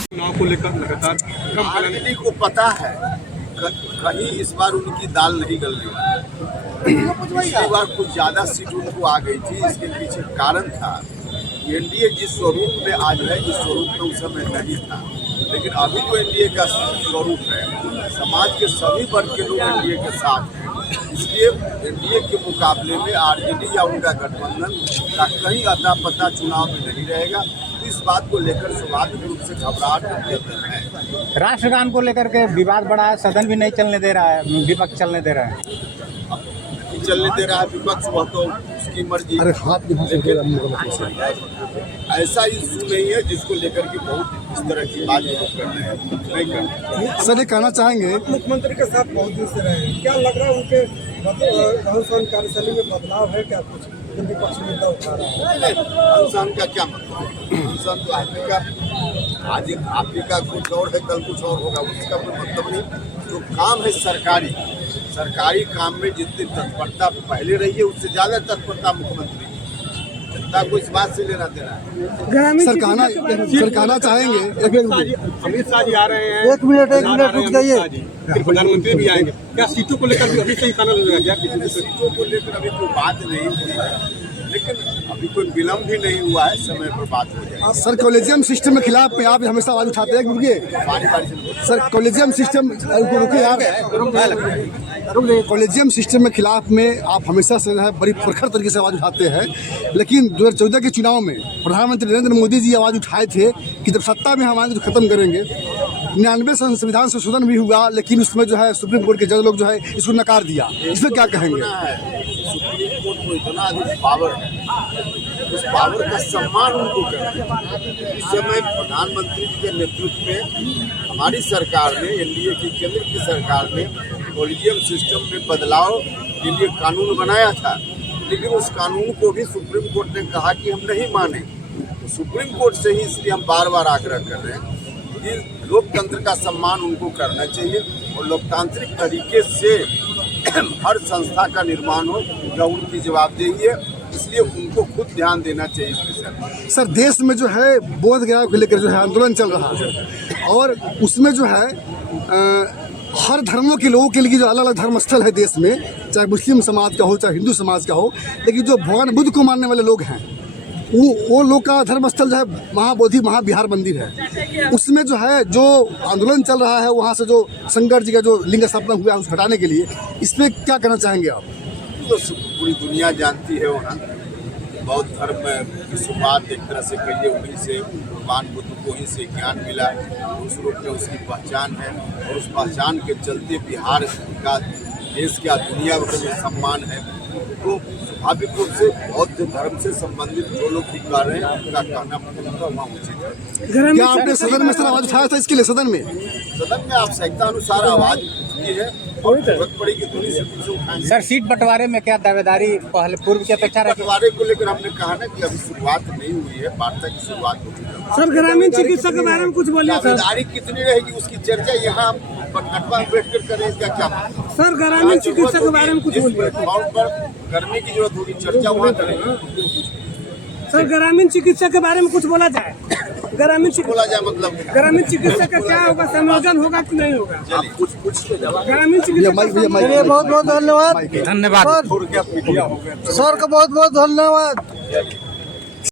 चुनाव को लेकर लगातार आरजेडी को पता है कहीं इस बार उनकी दाल नहीं गलने वाली। पिछली बार कुछ ज्यादा सीट उनको आ गई थी। इसके पीछे कारण था एनडीए जिस स्वरूप में आज है, इस स्वरूप में उस समय नहीं था। लेकिन अभी जो एनडीए का स्वरूप है, समाज के सभी वर्ग के लोग एनडीए के साथ हैं। इसलिए एनडीए के मुकाबले में आरजेडी या उनका गठबंधन का कहीं अता पता चुनाव में नहीं रहेगा। इस बात को लेकर स्वाभाविक रूप से घबराहट है। राष्ट्रगान को लेकर के विवाद बढ़ा है, सदन भी नहीं चलने दे रहा है, विपक्ष चलने दे रहा है। चलने दे रहा है विपक्ष, वह तो उसकी मर्जी। अरे हाथ ऐसा इशू नहीं है जिसको लेकर के बहुत इस तरह की बात कर रहे हैं। सर ये कहना चाहेंगे, मुख्यमंत्री के साथ बहुत दिन से रहे हैं, क्या लग रहा है उनके अनुसार कार्यशैली में बदलाव है क्या? कुछ विपक्ष मुद्दा उठा रहा है। अनुसार का क्या मतलब? अनुसार तो आज अफ्रीका कुछ और है, कल कुछ और होगा, उसका कोई मतलब नहीं। जो काम है सरकारी काम में जितनी तत्परता पहले रही है, उससे ज्यादा तत्परता मुख्यमंत्री। जनता को इस बात से लेना देना है। सर कहना चाहेंगे, अमित शाह जी आ रहे हैं, एक मिनट रुक जाइए, फिर प्रधानमंत्री भी आएंगे। क्या सीटों को लेकर भी अभी से ही फाइनल हो जाएगा क्या? सीटों को लेकर अभी कोई बात नहीं हुई है, लेकिन अभी कोई विलम्ब भी नहीं हुआ है, समय पर बात हो जाएगी। सर कॉलेजियम सिस्टम के खिलाफ में आप हमेशा आवाज उठाते हैं क्योंकि sir collegium system collegium system के खिलाफ में आप हमेशा से है बड़ी प्रखर तरीके से आवाज़ उठाते हैं। लेकिन 2014 के चुनाव में प्रधानमंत्री नरेंद्र मोदी जी आवाज़ उठाए थे कि जब सत्ता में हम आएंगे तो खत्म करेंगे। 99 संविधान संशोधन भी हुआ, लेकिन उसमें जो है सुप्रीम कोर्ट के जज लोग जो है इसको नकार दिया। इसमें क्या कहेंगे? सुप्रीम कोर्ट को इतना अधिक पावर है, उस पावर का सम्मान उनको करना है। इस समय प्रधानमंत्री जी के नेतृत्व में हमारी सरकार ने, एनडीए की केंद्र की सरकार ने कॉलेजियम सिस्टम में बदलाव के लिए कानून बनाया था, लेकिन उस कानून को भी सुप्रीम कोर्ट ने कहा कि हम नहीं माने। तो सुप्रीम कोर्ट से ही इसलिए हम बार बार आग्रह कर रहे हैं कि लोकतंत्र का सम्मान उनको करना चाहिए और लोकतांत्रिक तरीके से हर संस्था का निर्माण हो, या उनकी जवाबदेही है, इसलिए उनको खुद ध्यान देना चाहिए इस विषय पर। सर देश में जो है बोध गया को लेकर जो है आंदोलन चल रहा है, और उसमें जो है हर धर्मों के लोगों के लिए जो अलग अलग धर्मस्थल है देश में, चाहे मुस्लिम समाज का हो चाहे हिंदू समाज का हो, लेकिन जो भगवान बुद्ध को मानने वाले लोग हैं वो लोग का धर्मस्थल जो है महाबोधि महाविहार मंदिर है। उसमें जो है जो आंदोलन चल रहा है, वहाँ से जो शंकर जी का जो लिंग स्थापना हुआ है उसको हटाने के लिए, इसमें क्या करना चाहेंगे आप? तो पूरी दुनिया जानती है, वहाँ बौद्ध धर्म की शुरुआत एक तरह से कहिए वहीं से भगवान बुद्ध को ही से ज्ञान मिला, उस रूप में उसकी पहचान है, और उस पहचान के चलते बिहार का देश का दुनिया भर में सम्मान है। तो स्वाभाविक रूप से बौद्ध धर्म से संबंधित जो लोग भी कर रहे हैं उनका कहना वहाँ उचित है। क्या आपने सदन में सर आवाज उठाया था इसके लिए? सदन में आवश्यकता अनुसार आवाज उठती है और जरूरत पड़ेगी तो उठाएंगे। सर सीट बंटवारे में क्या दावेदारी पहले पूर्व की अपेक्षा रही? बंटवारे को लेकर हमने कहा ना कि अभी शुरुआत नहीं हुई है, वार्ता की शुरुआत होगी। सर ग्रामीण चिकित्सा के बारे में कुछ बोलिए। दावेदारी कितनी रहेगी उसकी चर्चा यहाँ बैठकर करें, इसका क्या मतलब? सर ग्रामीण चिकित्सा के बारे में कुछ बोलिए। पर करने की जरूरत होगी, चर्चा वहाँ करेंगे। सर ग्रामीण चिकित्सा के बारे में कुछ बोला जाए। ग्रामीण मतलब ग्रामीण चिकित्सा का क्या होगा, संयोजन होगा कि नहीं होगा? कुछ ग्रामीण चिकित्सा बहुत बहुत धन्यवाद धन्यवाद सर का, बहुत बहुत धन्यवाद।